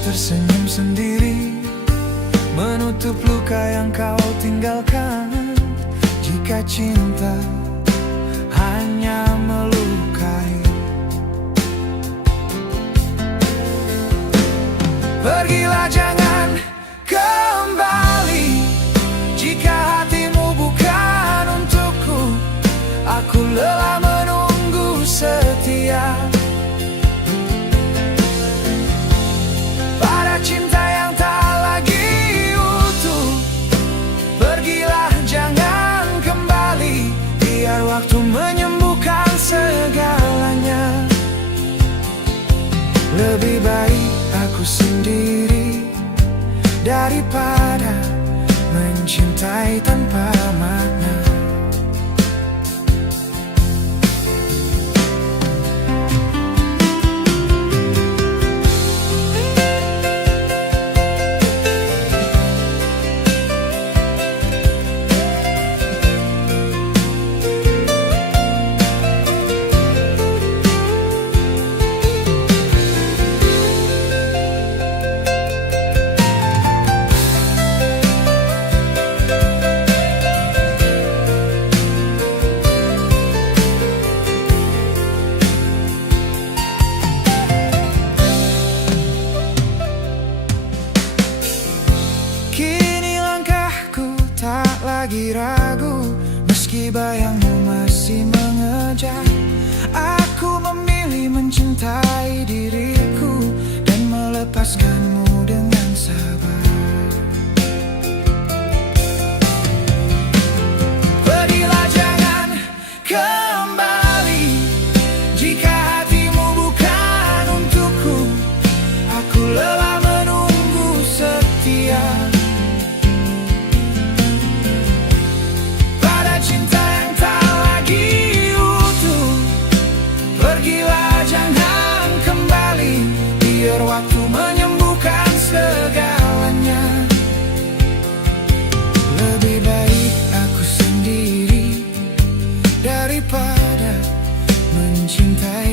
tersenyum sendiri, menutup luka yang kau tinggalkan. Jika cinta hanya melukai, pergilah, jangan kembali. Jika hatimu bukan untukku, aku lelah menunggu setia pada cinta yang tak lagi utuh. Pergilah, jangan kembali, biar waktu menyembuhkan segalanya. Lebih baik aku sendiri daripada mencintai tanpa makna. Kini langkahku tak lagi ragu, meski bayangmu masih mengejar. Aku memilih mencintai diriku dan melepaskanmu dengan sabar. Pergilah, jangan kembali. Jika hatimu bukan untukku, aku lelah menunggu setia cinta yang tak lagi utuh. Pergilah, jangan kembali, biar waktu menyembuhkan segalanya. Lebih baik aku sendiri daripada mencintai